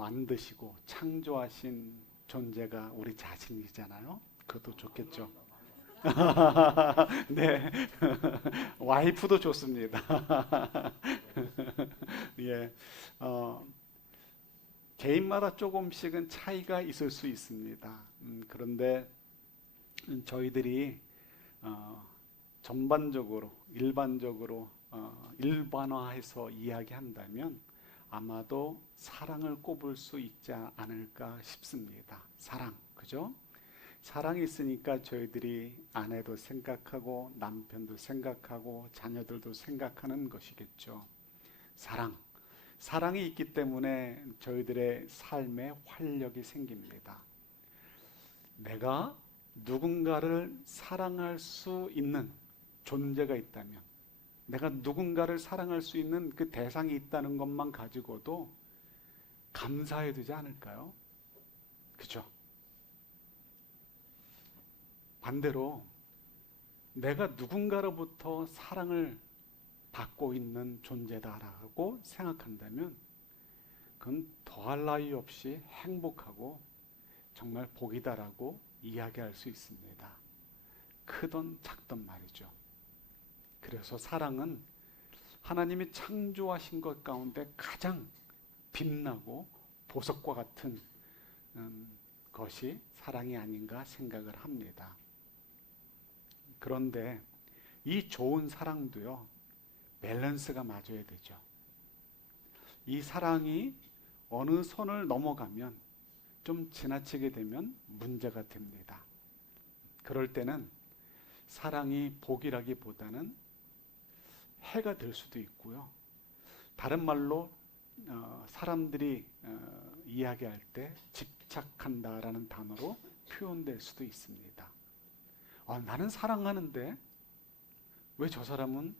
만드시고 창조하신 존재가 우리 자신이잖아요. 그것도 좋겠죠. 네, 와이프도 좋습니다. 예, 어, 개인마다 조금씩은 차이가 있을 수 있습니다. 그런데 저희들이 어, 전반적으로 일반적으로 일반화해서 이야기한다면 아마도 사랑을 꼽을 수 있지 않을까 싶습니다. 사랑, 그죠? 사랑이 있으니까 저희들이 아내도 생각하고 남편도 생각하고 자녀들도 생각하는 것이겠죠. 사랑. 사랑이 있기 때문에 저희들의 삶에 활력이 생깁니다. 내가 누군가를 사랑할 수 있는 존재가 있다면, 내가 누군가를 사랑할 수 있는 그 대상이 있다는 것만 가지고도 감사해야 되지 않을까요? 그죠? 반대로 내가 누군가로부터 사랑을 받고 있는 존재다라고 생각한다면 그건 더할 나위 없이 행복하고 정말 복이다라고 이야기할 수 있습니다. 크던 작던 말이죠. 그래서 사랑은 하나님이 창조하신 것 가운데 가장 빛나고 보석과 같은 것이 사랑이 아닌가 생각을 합니다. 그런데 이 좋은 사랑도요, 밸런스가 맞아야 되죠. 이 사랑이 어느 선을 넘어가면, 좀 지나치게 되면 문제가 됩니다. 그럴 때는 사랑이 복이라기보다는 해가 될 수도 있고요. 다른 말로 사람들이 이야기할 때 집착한다라는 단어로 표현될 수도 있습니다. 나는 사랑하는데 왜 저 사람은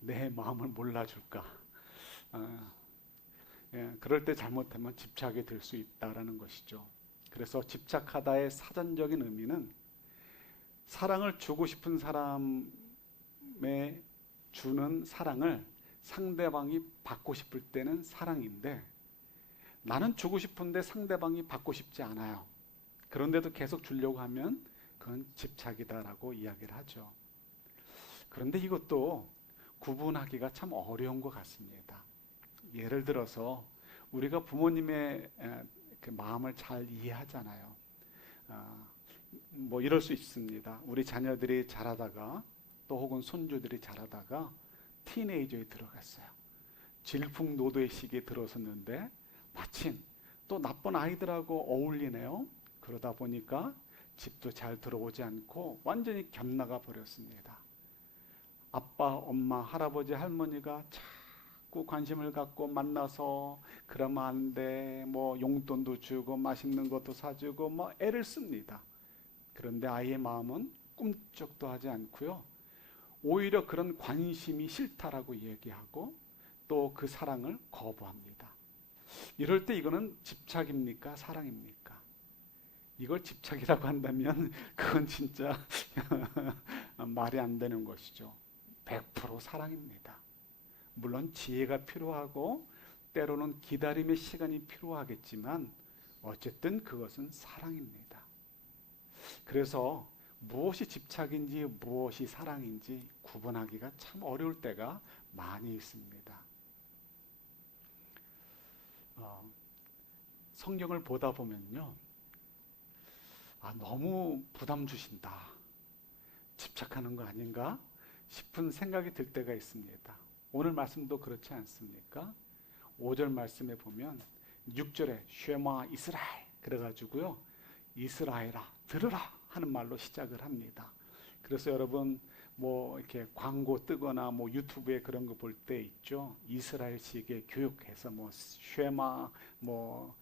내 마음을 몰라줄까? 그럴 때 잘못하면 집착이 될 수 있다라는 것이죠. 그래서 집착하다의 사전적인 의미는 사랑을 주고 싶은 사람에 주는 사랑을 상대방이 받고 싶을 때는 사랑인데, 나는 주고 싶은데 상대방이 받고 싶지 않아요. 그런데도 계속 주려고 하면 그건 집착이다라고 이야기를 하죠. 그런데 이것도 구분하기가 참 어려운 것 같습니다. 예를 들어서 우리가 부모님의 그 마음을 잘 이해하잖아요. 뭐 이럴 수 있습니다. 우리 자녀들이 자라다가 또 혹은 손주들이 자라다가 티네이저에 들어갔어요. 질풍노도의 시기에 들어섰는데 마침 또 나쁜 아이들하고 어울리네요. 그러다 보니까 집도 잘 들어오지 않고 완전히 곁나가 버렸습니다. 아빠, 엄마, 할아버지, 할머니가 자꾸 관심을 갖고 만나서 그러면 안 돼, 뭐 용돈도 주고 맛있는 것도 사주고 뭐 애를 씁니다. 그런데 아이의 마음은 꿈쩍도 하지 않고요. 오히려 그런 관심이 싫다라고 얘기하고 또 그 사랑을 거부합니다. 이럴 때 이거는 집착입니까? 사랑입니까? 이걸 집착이라고 한다면 그건 진짜 말이 안 되는 것이죠. 100% 사랑입니다. 물론 지혜가 필요하고 때로는 기다림의 시간이 필요하겠지만 어쨌든 그것은 사랑입니다. 그래서 무엇이 집착인지 무엇이 사랑인지 구분하기가 참 어려울 때가 많이 있습니다. 성경을 보다 보면요, 너무 부담 주신다, 집착하는 거 아닌가 싶은 생각이 들 때가 있습니다. 오늘 말씀도 그렇지 않습니까? 5절 말씀에 보면 6절에 쉐마 이스라엘 그래가지고요, 이스라엘아 들으라 하는 말로 시작을 합니다. 그래서 여러분 뭐 이렇게 광고 뜨거나 뭐 유튜브에 그런 거 볼 때 있죠. 이스라엘식의 교육해서 뭐 쉐마 뭐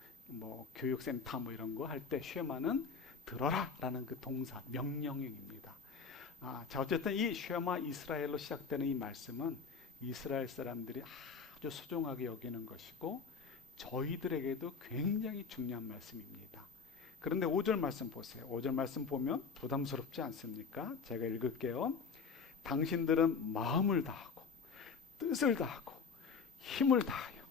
교육센터 뭐 이런 거 할 때 쉐마는 들어라라는 그 동사 명령형입니다. 자, 어쨌든 이 쉐마 이스라엘로 시작되는 이 말씀은 이스라엘 사람들이 아주 소중하게 여기는 것이고 저희들에게도 굉장히 중요한 말씀입니다. 그런데 5절 말씀 보세요. 5절 말씀 보면 부담스럽지 않습니까? 제가 읽을게요. 당신들은 마음을 다하고 뜻을 다하고 힘을 다하여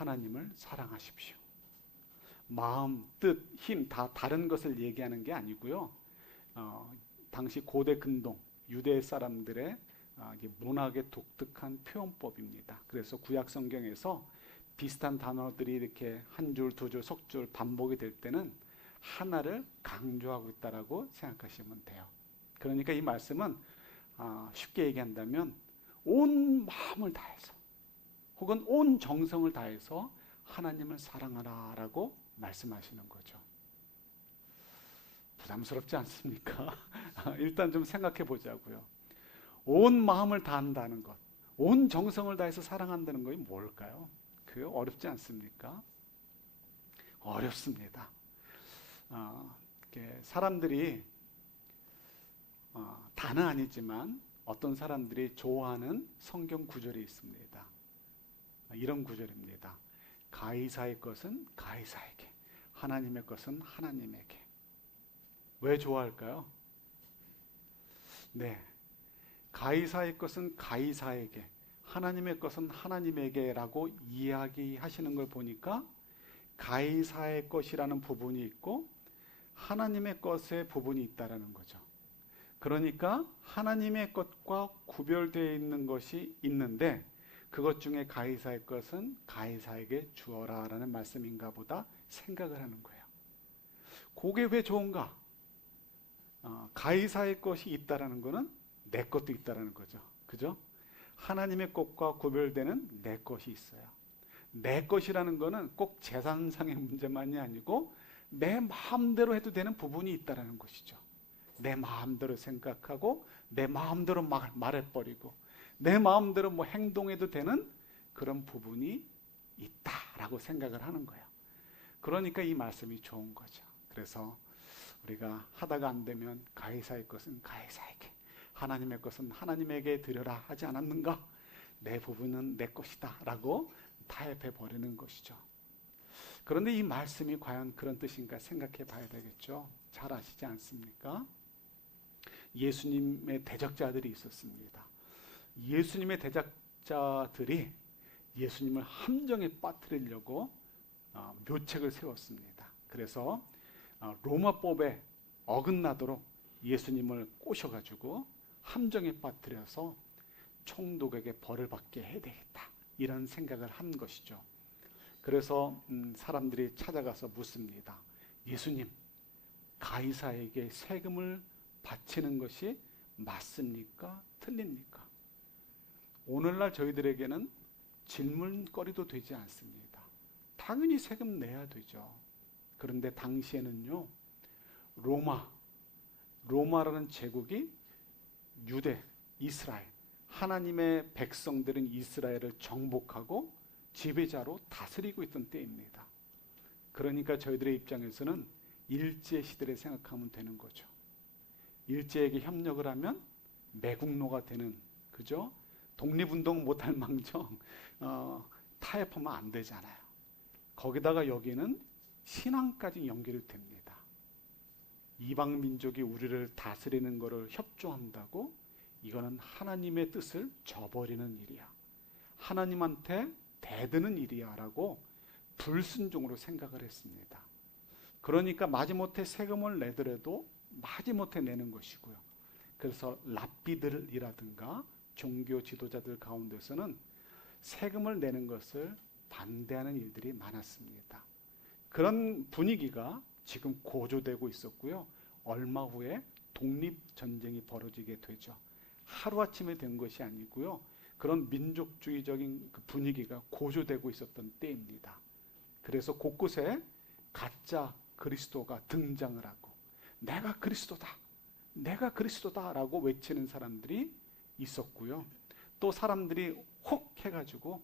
하나님을 사랑하십시오. 마음, 뜻, 힘 다 다른 것을 얘기하는 게 아니고요. 당시 고대 근동 유대 사람들의 이게 문학의 독특한 표현법입니다. 그래서 구약 성경에서 비슷한 단어들이 이렇게 한 줄, 두 줄, 석 줄 반복이 될 때는 하나를 강조하고 있다라고 생각하시면 돼요. 그러니까 이 말씀은 쉽게 얘기한다면 온 마음을 다해서 혹은 온 정성을 다해서 하나님을 사랑하라라고 말씀하시는 거죠. 부담스럽지 않습니까? 일단 좀 생각해 보자고요. 온 마음을 다한다는 것, 온 정성을 다해서 사랑한다는 것이 뭘까요? 그게 어렵지 않습니까? 어렵습니다. 사람들이 다는 아니지만 어떤 사람들이 좋아하는 성경 구절이 있습니다. 이런 구절입니다. 가이사의 것은 가이사에게, 하나님의 것은 하나님에게. 왜 좋아할까요? 네, 가이사의 것은 가이사에게, 하나님의 것은 하나님에게라고 이야기하시는 걸 보니까 가이사의 것이라는 부분이 있고 하나님의 것의 부분이 있다라는 거죠. 그러니까 하나님의 것과 구별되어 있는 것이 있는데 그것 중에 가이사의 것은 가이사에게 주어라라는 말씀인가 보다 생각을 하는 거예요. 그게 왜 좋은가? 가이사의 것이 있다라는 것은 내 것도 있다라는 거죠. 그죠? 하나님의 것과 구별되는 내 것이 있어요. 내 것이라는 것은 꼭 재산상의 문제만이 아니고 내 마음대로 해도 되는 부분이 있다라는 것이죠. 내 마음대로 생각하고 내 마음대로 말해버리고 내 마음대로 뭐 행동해도 되는 그런 부분이 있다라고 생각을 하는 거예요. 그러니까 이 말씀이 좋은 거죠. 그래서 우리가 하다가 안 되면 가이사의 것은 가이사에게, 하나님의 것은 하나님에게 드려라 하지 않았는가? 내 부분은 내 것이다 라고 타협해 버리는 것이죠. 그런데 이 말씀이 과연 그런 뜻인가 생각해 봐야 되겠죠. 잘 아시지 않습니까? 예수님의 대적자들이 있었습니다. 예수님의 대적자들이 예수님을 함정에 빠뜨리려고 묘책을 세웠습니다. 그래서 로마법에 어긋나도록 예수님을 꼬셔가지고 함정에 빠뜨려서 총독에게 벌을 받게 해야 되겠다, 이런 생각을 한 것이죠. 그래서 사람들이 찾아가서 묻습니다. 예수님, 가이사에게 세금을 바치는 것이 맞습니까? 틀립니까? 오늘날 저희들에게는 질문거리도 되지 않습니다. 당연히 세금 내야 되죠. 그런데 당시에는요, 로마라는 제국이 유대, 이스라엘, 하나님의 백성들은 이스라엘을 정복하고 지배자로 다스리고 있던 때입니다. 그러니까 저희들의 입장에서는 일제 시대를 생각하면 되는 거죠. 일제에게 협력을 하면 매국노가 되는, 그죠? 독립운동 못할 망정 타협하면 안 되잖아요. 거기다가 여기는 신앙까지 연결이 됩니다. 이방 민족이 우리를 다스리는 것을 협조한다고? 이거는 하나님의 뜻을 저버리는 일이야, 하나님한테 대드는 일이야 라고 불순종으로 생각을 했습니다. 그러니까 마지못해 세금을 내더라도 마지못해 내는 것이고요. 그래서 랍비들이라든가 종교 지도자들 가운데서는 세금을 내는 것을 반대하는 일들이 많았습니다. 그런 분위기가 지금 고조되고 있었고요. 얼마 후에 독립전쟁이 벌어지게 되죠. 하루아침에 된 것이 아니고요. 그런 민족주의적인 그 분위기가 고조되고 있었던 때입니다. 그래서 곳곳에 가짜 그리스도가 등장을 하고 내가 그리스도다, 내가 그리스도다 라고 외치는 사람들이 있었고요. 또 사람들이 혹 해가지고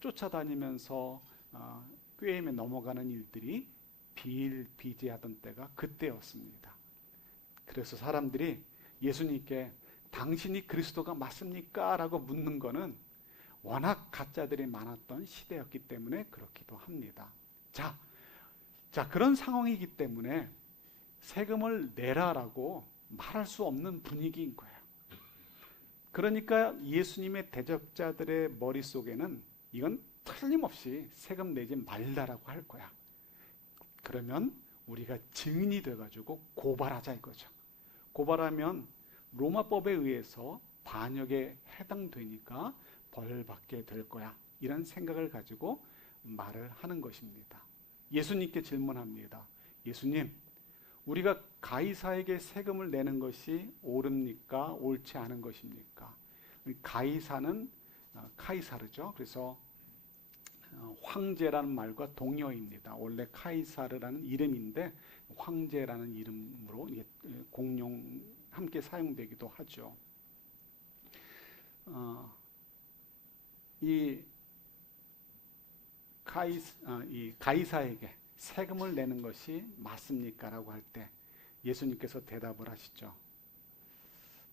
쫓아다니면서 꾀임에 넘어가는 일들이 비일비재하던 때가 그때였습니다. 그래서 사람들이 예수님께 당신이 그리스도가 맞습니까? 라고 묻는 거는 워낙 가짜들이 많았던 시대였기 때문에 그렇기도 합니다. 자, 그런 상황이기 때문에 세금을 내라라고 말할 수 없는 분위기인 거예요. 그러니까 예수님의 대적자들의 머릿속에는 이건 틀림없이 세금 내지 말라라고 할 거야. 그러면 우리가 증인이 돼가지고 고발하자 이거죠. 고발하면 로마법에 의해서 반역에 해당되니까 벌 받게 될 거야. 이런 생각을 가지고 말을 하는 것입니다. 예수님께 질문합니다. 예수님, 우리가 가이사에게 세금을 내는 것이 옳습니까? 옳지 않은 것입니까? 가이사는 카이사르죠. 그래서 황제라는 말과 동요입니다. 원래 카이사르라는 이름인데 황제라는 이름으로 공용 함께 사용되기도 하죠. 이 가이사에게 세금을 내는 것이 맞습니까? 라고 할 때 예수님께서 대답을 하시죠.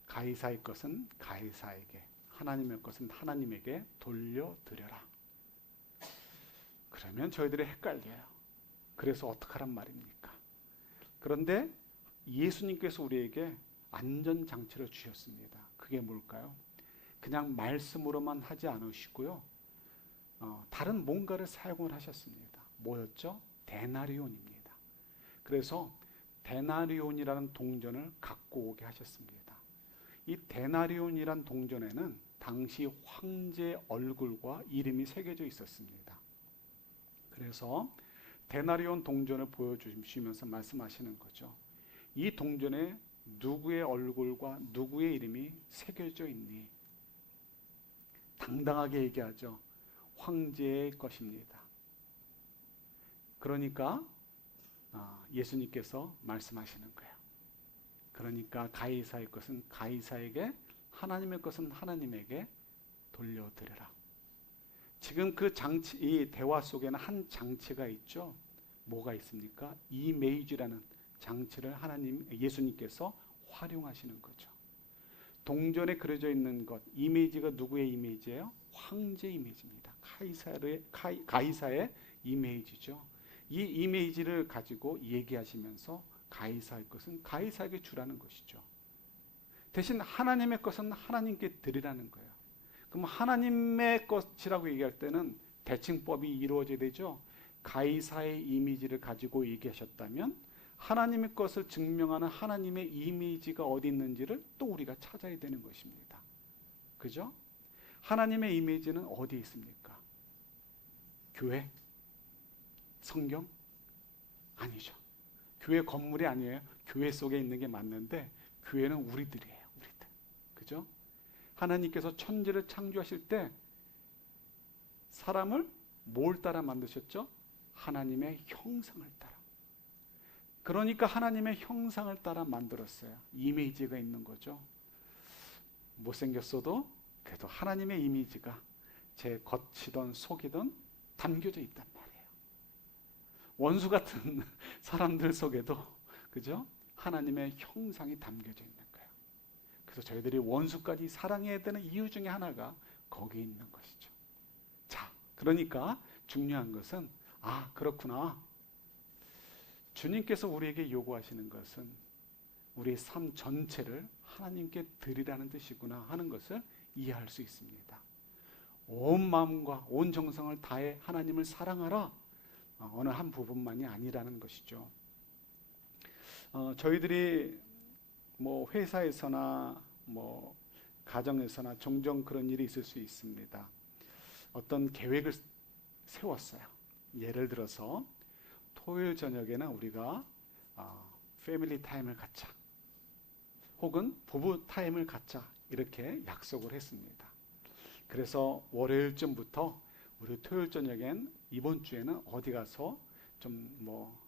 가이사의 것은 가이사에게, 하나님의 것은 하나님에게 돌려드려라. 그러면 저희들이 헷갈려요. 그래서 어떡하란 말입니까? 그런데 예수님께서 우리에게 안전장치를 주셨습니다. 그게 뭘까요? 그냥 말씀으로만 하지 않으시고요. 다른 뭔가를 사용을 하셨습니다. 뭐였죠? 데나리온입니다. 그래서 데나리온이라는 동전을 갖고 오게 하셨습니다. 이 데나리온이란 동전에는 당시 황제 얼굴과 이름이 새겨져 있었습니다. 그래서 데나리온 동전을 보여주시면서 말씀하시는 거죠. 이 동전에 누구의 얼굴과 누구의 이름이 새겨져 있니? 당당하게 얘기하죠. 황제의 것입니다. 그러니까 예수님께서 말씀하시는 거예요. 그러니까 가이사의 것은 가이사에게, 하나님의 것은 하나님에게 돌려드려라. 지금 그 장치, 이 대화 속에는 한 장치가 있죠. 뭐가 있습니까? 이메이지라는 장치를 예수님께서 활용하시는 거죠. 동전에 그려져 있는 것, 이미지가 누구의 이미지예요? 황제 이미지입니다. 가이사의 이미지죠. 이 이미지를 가지고 얘기하시면서 가이사의 것은 가이사에게 주라는 것이죠. 대신 하나님의 것은 하나님께 드리라는 거예요. 그럼 하나님의 것이라고 얘기할 때는 대칭법이 이루어져야 되죠. 가이사의 이미지를 가지고 얘기하셨다면 하나님의 것을 증명하는 하나님의 이미지가 어디 있는지를 또 우리가 찾아야 되는 것입니다. 그죠? 하나님의 이미지는 어디에 있습니까? 교회? 성경? 아니죠. 교회 건물이 아니에요. 교회 속에 있는 게 맞는데 교회는 우리들이에요. 우리들. 그죠? 하나님께서 천지를 창조하실 때 사람을 뭘 따라 만드셨죠? 하나님의 형상을 따라. 그러니까 하나님의 형상을 따라 만들었어요. 이미지가 있는 거죠. 못생겼어도 그래도 하나님의 이미지가 제 겉이든 속이든 담겨져 있단 말이에요. 원수 같은 사람들 속에도 그죠? 하나님의 형상이 담겨져 있는 거예요. 그래서 저희들이 원수까지 사랑해야 되는 이유 중에 하나가 거기에 있는 것이죠. 자, 그러니까 중요한 것은 그렇구나. 주님께서 우리에게 요구하시는 것은 우리의 삶 전체를 하나님께 드리라는 뜻이구나 하는 것을 이해할 수 있습니다. 온 마음과 온 정성을 다해 하나님을 사랑하라. 어느 한 부분만이 아니라는 것이죠. 저희들이 뭐 회사에서나 뭐 가정에서나 종종 그런 일이 있을 수 있습니다. 어떤 계획을 세웠어요. 예를 들어서 토요일 저녁에는 우리가 패밀리 타임을 갖자. 혹은 부부 타임을 갖자. 이렇게 약속을 했습니다. 그래서 월요일쯤부터 우리 토요일 저녁엔 이번 주에는 어디 가서 좀 뭐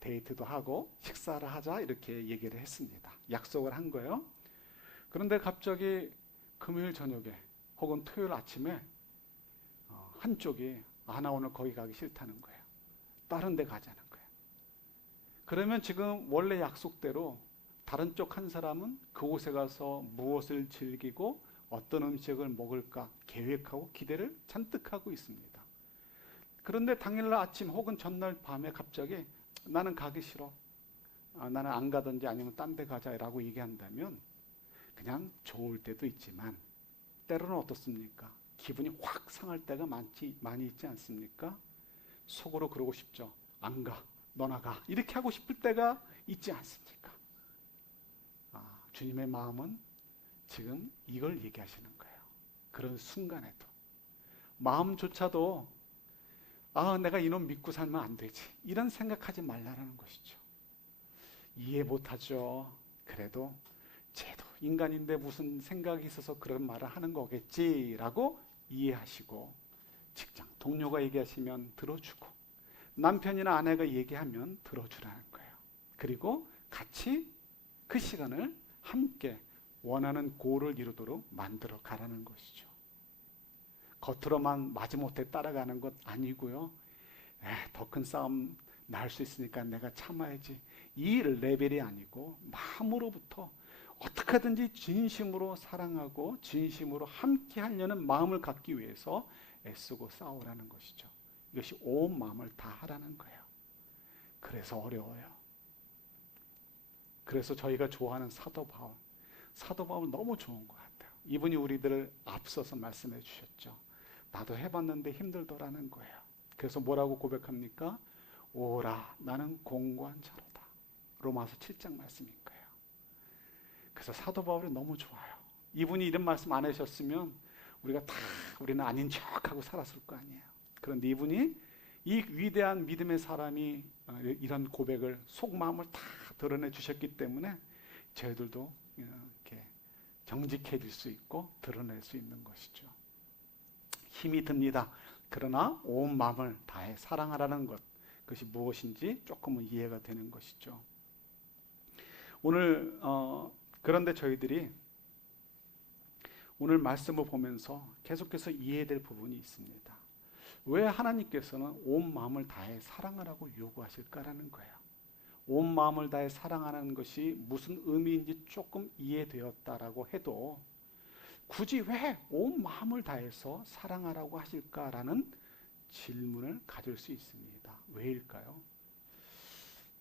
데이트도 하고 식사를 하자 이렇게 얘기를 했습니다. 약속을 한 거예요. 그런데 갑자기 금요일 저녁에 혹은 토요일 아침에 한쪽이 나 오늘 거기 가기 싫다는 거예요. 다른 데 가자는 거예요. 그러면 지금 원래 약속대로 다른 쪽 한 사람은 그곳에 가서 무엇을 즐기고 어떤 음식을 먹을까 계획하고 기대를 잔뜩 하고 있습니다. 그런데 당일날 아침 혹은 전날 밤에 갑자기 나는 가기 싫어. 나는 안 가든지 아니면 딴 데 가자라고 얘기한다면 그냥 좋을 때도 있지만 때로는 어떻습니까? 기분이 확 상할 때가 많이 있지 않습니까? 속으로 그러고 싶죠. 안 가, 너나 가. 이렇게 하고 싶을 때가 있지 않습니까? 주님의 마음은 지금 이걸 얘기하시는 거예요. 그런 순간에도 마음조차도 내가 이놈 믿고 살면 안 되지, 이런 생각하지 말라는 것이죠. 이해 못하죠. 그래도 쟤도 인간인데 무슨 생각이 있어서 그런 말을 하는 거겠지라고 이해하시고, 직장 동료가 얘기하시면 들어주고, 남편이나 아내가 얘기하면 들어주라는 거예요. 그리고 같이 그 시간을 함께 원하는 고를 이루도록 만들어 가라는 것이죠. 겉으로만 마지못해 따라가는 것 아니고요. 더 큰 싸움 날 수 있으니까 내가 참아야지, 이 레벨이 아니고 마음으로부터 어떻게든지 진심으로 사랑하고 진심으로 함께 하려는 마음을 갖기 위해서 애쓰고 싸우라는 것이죠. 이것이 온 마음을 다 하라는 거예요. 그래서 어려워요. 그래서 저희가 좋아하는 사도 바울 너무 좋은 것 같아요. 이분이 우리들을 앞서서 말씀해 주셨죠. 나도 해봤는데 힘들더라는 거예요. 그래서 뭐라고 고백합니까? 오라, 나는 공고한 자로다. 로마서 7장 말씀인 거예요. 그래서 사도 바울이 너무 좋아요. 이분이 이런 말씀 안 하셨으면 우리는 아닌 척하고 살았을 거 아니에요. 그런데 이분이, 이 위대한 믿음의 사람이 이런 고백을, 속마음을 다 드러내 주셨기 때문에 저희들도 이렇게 정직해질 수 있고 드러낼 수 있는 것이죠. 힘이 듭니다. 그러나 온 마음을 다해 사랑하라는 것, 그것이 무엇인지 조금은 이해가 되는 것이죠. 오늘 그런데 저희들이 오늘 말씀을 보면서 계속해서 이해될 부분이 있습니다. 왜 하나님께서는 온 마음을 다해 사랑하라고 요구하실까라는 거예요. 온 마음을 다해 사랑하는 것이 무슨 의미인지 조금 이해되었다라고 해도 굳이 왜 온 마음을 다해서 사랑하라고 하실까라는 질문을 가질 수 있습니다. 왜일까요?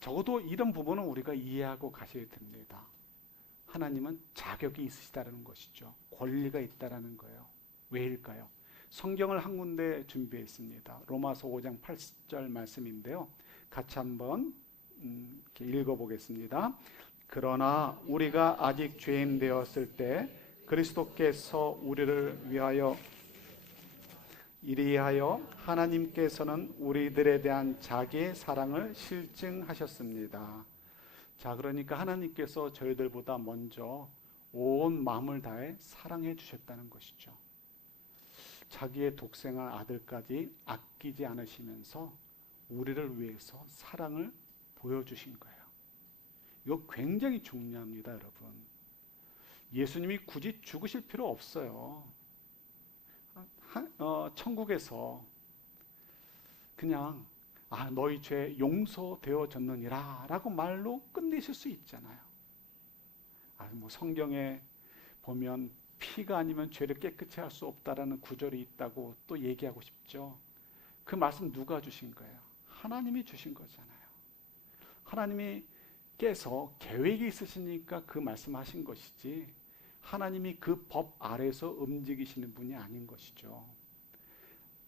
적어도 이런 부분은 우리가 이해하고 가셔야 됩니다. 하나님은 자격이 있으시다는 것이죠. 권리가 있다는 거예요. 왜일까요? 성경을 한 군데 준비했습니다. 로마서 5장 8절 말씀인데요. 같이 한번 이렇게 읽어보겠습니다. 그러나 우리가 아직 죄인 되었을 때 그리스도께서 우리를 위하여 이리하여 하나님께서는 우리들에 대한 자기의 사랑을 실증하셨습니다. 자, 그러니까 하나님께서 저희들보다 먼저 온 마음을 다해 사랑해 주셨다는 것이죠. 자기의 독생한 아들까지 아끼지 않으시면서 우리를 위해서 사랑을 보여주신 거예요. 이거 굉장히 중요합니다, 여러분. 예수님이 굳이 죽으실 필요 없어요. 천국에서 그냥 너희 죄 용서되어졌느니라 라고 말로 끝내실 수 있잖아요. 성경에 보면 피가 아니면 죄를 깨끗이 할 수 없다라는 구절이 있다고 또 얘기하고 싶죠. 그 말씀 누가 주신 거예요? 하나님이 주신 거잖아요. 하나님께서 계획이 있으시니까 그 말씀하신 것이지, 하나님이 그 법 아래에서 움직이시는 분이 아닌 것이죠.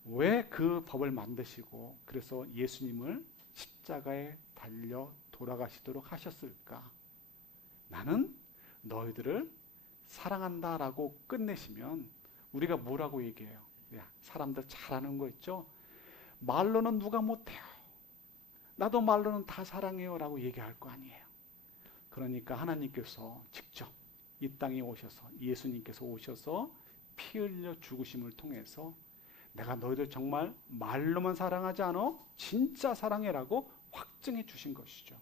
왜 그 법을 만드시고 그래서 예수님을 십자가에 달려 돌아가시도록 하셨을까? 나는 너희들을 사랑한다라고 끝내시면 우리가 뭐라고 얘기해요? 야, 사람들 잘하는 거 있죠? 말로는 누가 못해요. 나도 말로는 다 사랑해요 라고 얘기할 거 아니에요. 그러니까 하나님께서 직접 이 땅에 오셔서, 예수님께서 오셔서 피 흘려 죽으심을 통해서 내가 너희들 정말 말로만 사랑하지 않아? 진짜 사랑해라고 확증해 주신 것이죠.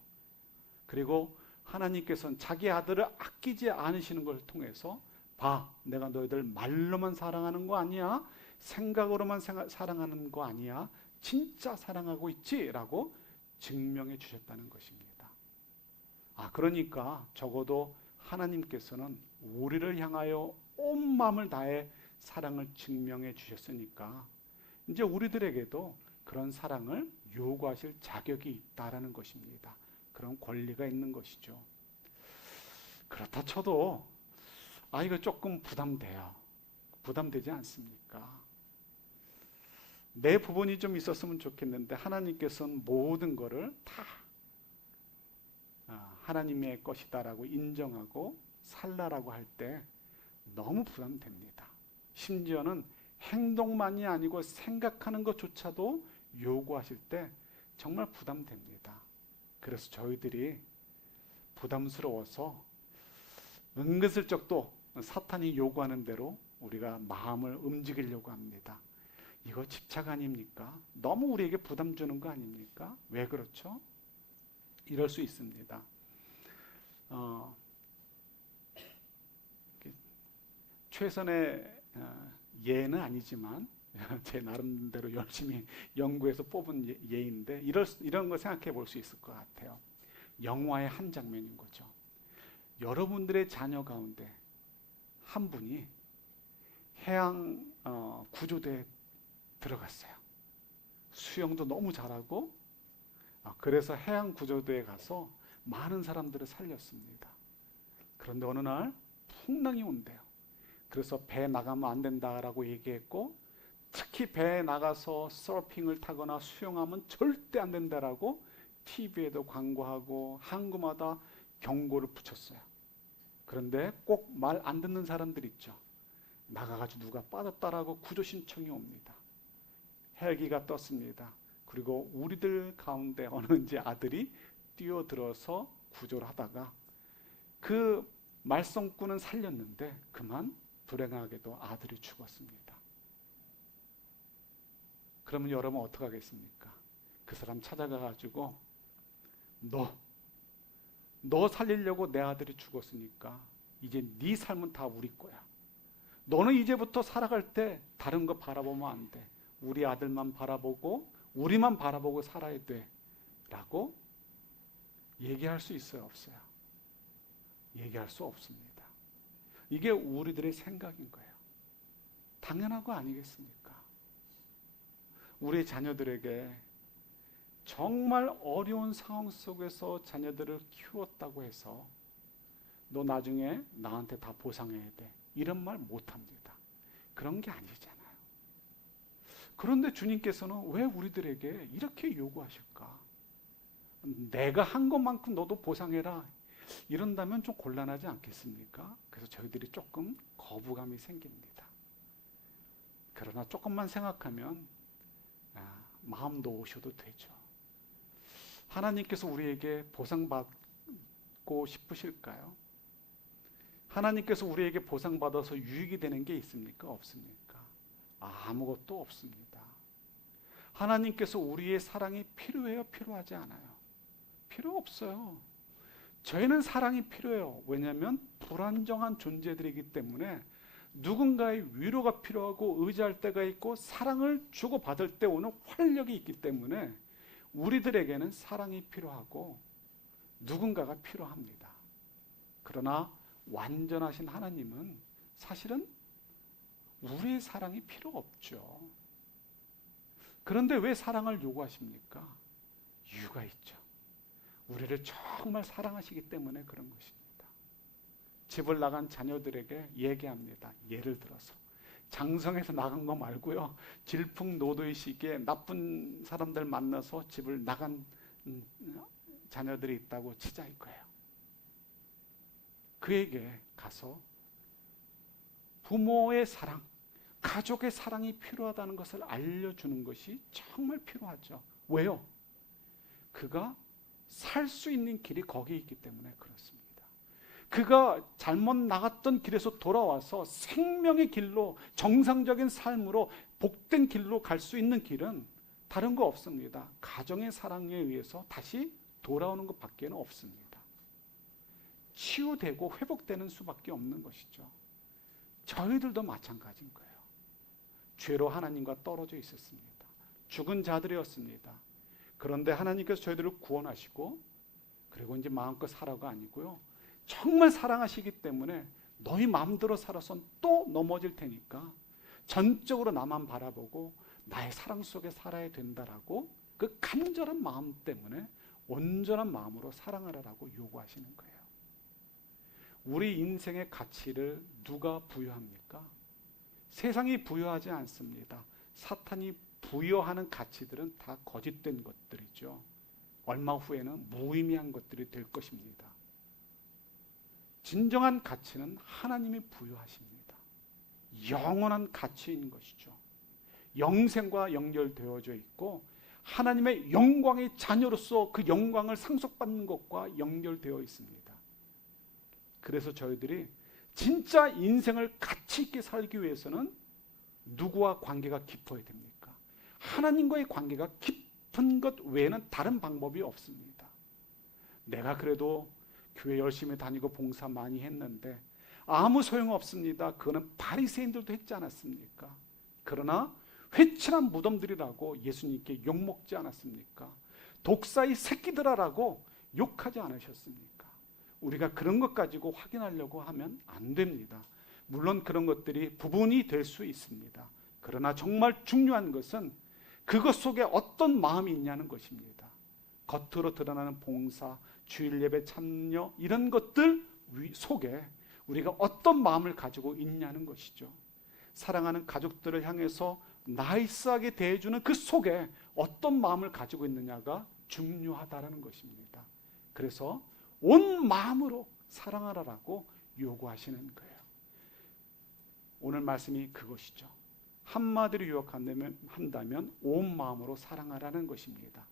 그리고 하나님께서는 자기 아들을 아끼지 않으시는 것을 통해서 내가 너희들 말로만 사랑하는 거 아니야, 생각으로만 사랑하는 거 아니야, 진짜 사랑하고 있지라고 증명해 주셨다는 것입니다. 그러니까 적어도 하나님께서는 우리를 향하여 온 마음을 다해 사랑을 증명해 주셨으니까 이제 우리들에게도 그런 사랑을 요구하실 자격이 있다라는 것입니다. 그런 권리가 있는 것이죠. 그렇다 쳐도 이거 조금 부담돼요. 부담되지 않습니까? 내 부분이 좀 있었으면 좋겠는데 하나님께서는 모든 것을 다 하나님의 것이다라고 인정하고 살라라고 할 때 너무 부담됩니다. 심지어는 행동만이 아니고 생각하는 것조차도 요구하실 때 정말 부담됩니다. 그래서 저희들이 부담스러워서 은근슬쩍 또 사탄이 요구하는 대로 우리가 마음을 움직이려고 합니다. 이거 집착 아닙니까? 너무 우리에게 부담 주는 거 아닙니까? 왜 그렇죠? 이럴 수 있습니다. 최선의 예는 아니지만 제 나름대로 열심히 연구해서 뽑은 예인데 이런 거 생각해 볼 수 있을 것 같아요. 영화의 한 장면인 거죠. 여러분들의 자녀 가운데 한 분이 해양 구조대에 들어갔어요. 수영도 너무 잘하고 그래서 해양 구조대에 가서 많은 사람들을 살렸습니다. 그런데 어느 날 풍랑이 온대요. 그래서 배 나가면 안 된다라고 얘기했고 특히 배에 나가서 서핑을 타거나 수영하면 절대 안 된다라고 TV에도 광고하고 항구마다 경고를 붙였어요. 그런데 꼭 말 안 듣는 사람들 있죠. 나가가지고 누가 빠졌다라고 구조 신청이 옵니다. 헬기가 떴습니다. 그리고 우리들 가운데 어느 이제 아들이 뛰어들어서 구조를 하다가 그 말썽꾼은 살렸는데 그만 불행하게도 아들이 죽었습니다. 그러면 여러분 어떻게 하겠습니까? 그 사람 찾아가가지고 너 살리려고 내 아들이 죽었으니까 이제 네 삶은 다 우리 거야. 너는 이제부터 살아갈 때 다른 거 바라보면 안 돼. 우리 아들만 바라보고 우리만 바라보고 살아야 돼 라고 얘기할 수 있어요, 없어요? 얘기할 수 없습니다. 이게 우리들의 생각인 거예요. 당연한 거 아니겠습니까? 우리 자녀들에게 정말 어려운 상황 속에서 자녀들을 키웠다고 해서 너 나중에 나한테 다 보상해야 돼 이런 말 못합니다. 그런 게 아니잖아요. 그런데 주님께서는 왜 우리들에게 이렇게 요구하실까? 내가 한 것만큼 너도 보상해라 이런다면 좀 곤란하지 않겠습니까? 그래서 저희들이 조금 거부감이 생깁니다. 그러나 조금만 생각하면 마음 놓으셔도 되죠. 하나님께서 우리에게 보상받고 싶으실까요? 하나님께서 우리에게 보상받아서 유익이 되는 게 있습니까? 없습니까? 아무것도 없습니다. 하나님께서 우리의 사랑이 필요해요? 필요하지 않아요? 필요 없어요. 저희는 사랑이 필요해요. 왜냐하면 불안정한 존재들이기 때문에 누군가의 위로가 필요하고 의지할 때가 있고 사랑을 주고받을 때 오는 활력이 있기 때문에 우리들에게는 사랑이 필요하고 누군가가 필요합니다. 그러나 완전하신 하나님은 사실은 우리의 사랑이 필요 없죠. 그런데 왜 사랑을 요구하십니까? 이유가 있죠. 우리를 정말 사랑하시기 때문에 그런 것입니다. 집을 나간 자녀들에게 얘기합니다. 예를 들어서 장성에서 나간 거 말고요. 질풍노도의 시기에 나쁜 사람들 만나서 집을 나간 자녀들이 있다고 치자 이거예요. 그에게 가서 부모의 사랑, 가족의 사랑이 필요하다는 것을 알려주는 것이 정말 필요하죠. 왜요? 그가 살 수 있는 길이 거기에 있기 때문에 그렇습니다. 그가 잘못 나갔던 길에서 돌아와서 생명의 길로 정상적인 삶으로 복된 길로 갈 수 있는 길은 다른 거 없습니다. 가정의 사랑에 의해서 다시 돌아오는 것밖에 없습니다. 치유되고 회복되는 수밖에 없는 것이죠. 저희들도 마찬가지인 거예요. 죄로 하나님과 떨어져 있었습니다. 죽은 자들이었습니다. 그런데 하나님께서 저희들을 구원하시고 그리고 이제 마음껏 살아가 아니고요. 정말 사랑하시기 때문에 너희 마음대로 살아선 또 넘어질 테니까 전적으로 나만 바라보고 나의 사랑 속에 살아야 된다라고 그 간절한 마음 때문에 온전한 마음으로 사랑하라고 요구하시는 거예요. 우리 인생의 가치를 누가 부여합니까? 세상이 부여하지 않습니다. 사탄이 부여하는 가치들은 다 거짓된 것들이죠. 얼마 후에는 무의미한 것들이 될 것입니다. 진정한 가치는 하나님이 부여하십니다. 영원한 가치인 것이죠. 영생과 연결되어져 있고 하나님의 영광의 자녀로서 그 영광을 상속받는 것과 연결되어 있습니다. 그래서 저희들이 진짜 인생을 가치 있게 살기 위해서는 누구와 관계가 깊어야 됩니까? 하나님과의 관계가 깊은 것 외에는 다른 방법이 없습니다. 내가 그래도 교회 열심히 다니고 봉사 많이 했는데 아무 소용없습니다. 그거는 바리새인들도 했지 않았습니까? 그러나 회칠한 무덤들이라고 예수님께 욕먹지 않았습니까? 독사의 새끼들아라고 욕하지 않으셨습니까? 우리가 그런 것 가지고 확인하려고 하면 안 됩니다. 물론 그런 것들이 부분이 될 수 있습니다. 그러나 정말 중요한 것은 그것 속에 어떤 마음이 있냐는 것입니다. 겉으로 드러나는 봉사, 주일 예배 참여 이런 것들 속에 우리가 어떤 마음을 가지고 있냐는 것이죠. 사랑하는 가족들을 향해서 나이스하게 대해주는 그 속에 어떤 마음을 가지고 있느냐가 중요하다는 것입니다. 그래서 온 마음으로 사랑하라라고 요구하시는 거예요. 오늘 말씀이 그것이죠. 한마디로 요약한다면 온 마음으로 사랑하라는 것입니다.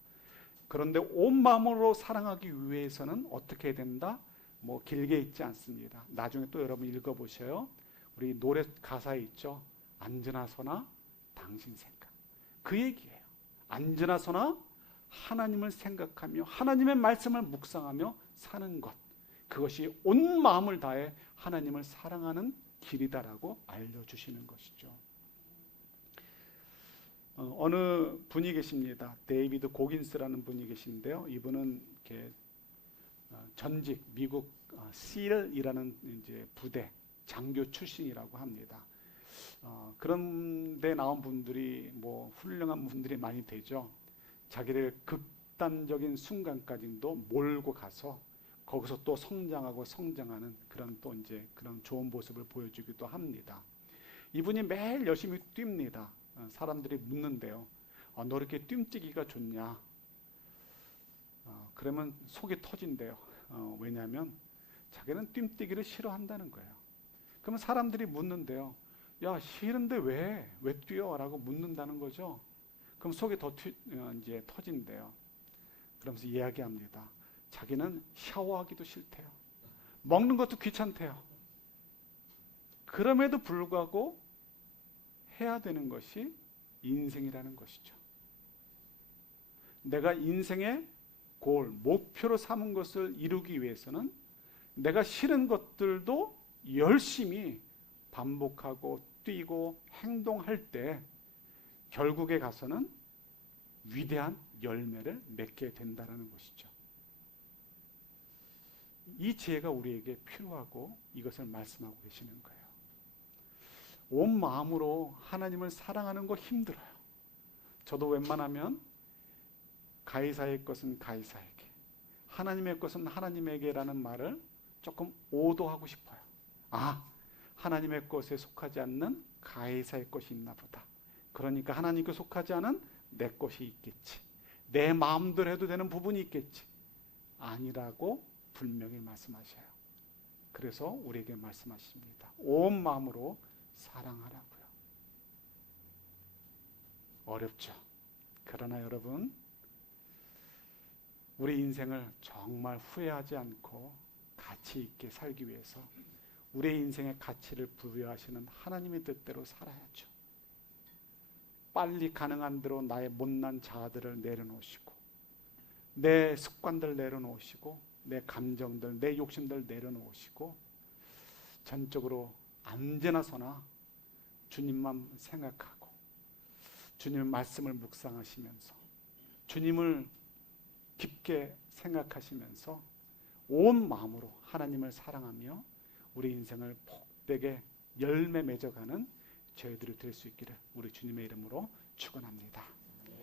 그런데 온 마음으로 사랑하기 위해서는 어떻게 해야 된다? 뭐 길게 있지 않습니다. 나중에 또 여러분 읽어보셔요. 우리 노래 가사에 있죠. 앉으나서나 당신 생각. 그 얘기예요. 앉으나서나 하나님을 생각하며 하나님의 말씀을 묵상하며 사는 것. 그것이 온 마음을 다해 하나님을 사랑하는 길이다라고 알려주시는 것이죠. 어느 분이 계십니다. 데이비드 고긴스라는 분이 계신데요. 이분은 이렇게 전직 미국 실이라는 이제 부대 장교 출신이라고 합니다. 그런데 나온 분들이 뭐 훌륭한 분들이 많이 되죠. 자기를 극단적인 순간까지도 몰고 가서 거기서 또 성장하고 성장하는 그런 또 이제 그런 좋은 모습을 보여주기도 합니다. 이분이 매일 열심히 뜁니다. 사람들이 묻는데요. 너 이렇게 뜀뛰기가 좋냐? 그러면 속이 터진대요. 왜냐하면 자기는 뜀뛰기를 싫어한다는 거예요. 그러면 사람들이 묻는데요. 야, 싫은데 왜 뛰어? 라고 묻는다는 거죠. 그럼 속이 더 이제 터진대요. 그러면서 이야기합니다. 자기는 샤워하기도 싫대요. 먹는 것도 귀찮대요. 그럼에도 불구하고 해야 되는 것이 인생이라는 것이죠. 내가 인생의 골, 목표로 삼은 것을 이루기 위해서는 내가 싫은 것들도 열심히 반복하고 뛰고 행동할 때 결국에 가서는 위대한 열매를 맺게 된다는 것이죠. 이 지혜가 우리에게 필요하고 이것을 말씀하고 계시는 거예요. 온 마음으로 하나님을 사랑하는 거 힘들어요. 저도 웬만하면 가이사의 것은 가이사에게, 하나님의 것은 하나님에게라는 말을 조금 오도하고 싶어요. 하나님의 것에 속하지 않는 가이사의 것이 있나 보다. 그러니까 하나님께 속하지 않은 내 것이 있겠지. 내 마음대로 해도 되는 부분이 있겠지. 아니라고 분명히 말씀하셔요. 그래서 우리에게 말씀하십니다. 온 마음으로 사랑하라고요. 어렵죠. 그러나 여러분, 우리 인생을 정말 후회하지 않고 가치 있게 살기 위해서 우리의 인생의 가치를 부여하시는 하나님의 뜻대로 살아야죠. 빨리 가능한 대로 나의 못난 자아들을 내려놓으시고 내 습관들 내려놓으시고 내 감정들, 내 욕심들 내려놓으시고 전적으로 언제나 서나 주님만 생각하고 주님의 말씀을 묵상하시면서 주님을 깊게 생각하시면서 온 마음으로 하나님을 사랑하며 우리 인생을 복되게 열매 맺어가는 저희들이 될 수 있기를 우리 주님의 이름으로 축원합니다.